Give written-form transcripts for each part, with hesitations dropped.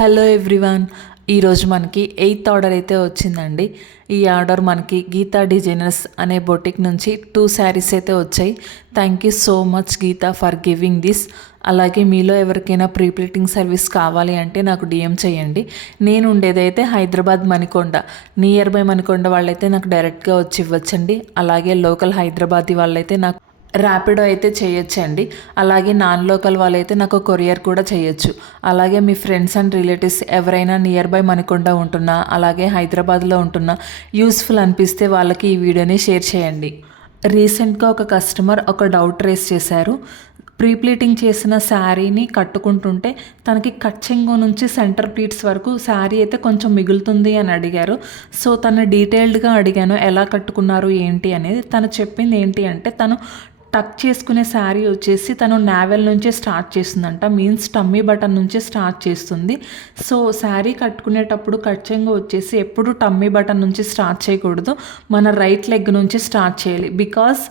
Hello everyone. ఈరోజు మనకి 8th order అయితే వచ్చిందండి. ఈ ఆర్డర్ మనకి గీతా డిజైనర్స్ అనే బొటిక్ నుంచి 2 శారీస్ అయితే వచ్చాయి. Thank you so much Geetha for giving this. అలాగే మీలో ఎవరికైనా ప్రీప్లీటింగ్ సర్వీస్ కావాలి అంటే నాకు డిఎం చేయండి. నేను ఉండేదైతే హైదరాబాద్ మణికొండ, నియర్ బై మణికొండ వాళ్ళైతే నాకు డైరెక్ట్గా వచ్చి ఇవ్వచ్చండి. అలాగే లోకల్ హైదరాబాదీ వాళ్ళైతే నాకు ర్యాపిడో అయితే చేయొచ్చండి. అలాగే నాన్ లోకల్ వాళ్ళైతే నాకు కొరియర్ కూడా చేయొచ్చు. అలాగే మీ ఫ్రెండ్స్ అండ్ రిలేటివ్స్ ఎవరైనా నియర్ బై మణికొండ ఉంటున్నా, అలాగే హైదరాబాద్లో ఉంటున్నా యూస్ఫుల్ అనిపిస్తే వాళ్ళకి ఈ వీడియోని షేర్ చేయండి. రీసెంట్గా ఒక కస్టమర్ ఒక డౌట్ రేస్ చేశారు. ప్రీప్లీటింగ్ చేసిన శారీని కట్టుకుంటుంటే తనకి కట్ చెంగు నుంచి సెంటర్ ప్లీట్స్ వరకు శారీ అయితే కొంచెం మిగులుతుంది అని అడిగారు. సో తను డీటెయిల్డ్గా అడిగాను ఎలా కట్టుకున్నారు ఏంటి అనేది. తను చెప్పింది ఏంటి అంటే తను టక్ చేసుకునే శారీ వచ్చేసి తను నావెల్ నుంచే స్టార్ట్ చేస్తుందంట, మీన్స్ టమ్మీ బటన్ నుంచే స్టార్ట్ చేస్తుంది. సో శారీ కట్టుకునేటప్పుడు కట్ చెంగు వచ్చేసి ఎప్పుడు టమ్మీ బటన్ నుంచి స్టార్ట్ చేయకూడదు, మన రైట్ లెగ్ నుంచి స్టార్ట్ చేయాలి. బికాస్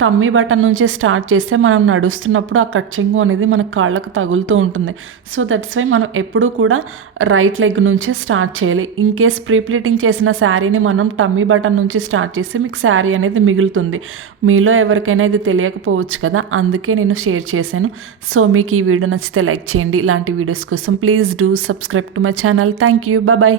టమ్మీ బటన్ నుంచి స్టార్ట్ చేస్తే మనం నడుస్తున్నప్పుడు ఆ కట్ చెంగు అనేది మన కాళ్ళకు తగులుతూ ఉంటుంది. సో దట్స్ వై మనం ఎప్పుడూ కూడా రైట్ లెగ్ నుంచే స్టార్ట్ చేయాలి. ఇన్ కేస్ ప్రీప్లీటింగ్ చేసిన శారీని మనం టమ్మీ బటన్ నుంచి స్టార్ట్ చేస్తే మీకు శారీ అనేది మిగులుతుంది. మీలో ఎవరికైనా ఇది తెలియకపోవచ్చు కదా, అందుకే నేను షేర్ చేశాను. సో మీకు ఈ వీడియో నచ్చితే లైక్ చేయండి. ఇలాంటి వీడియోస్ కోసం please do subscribe to my channel. Thank you. Bye.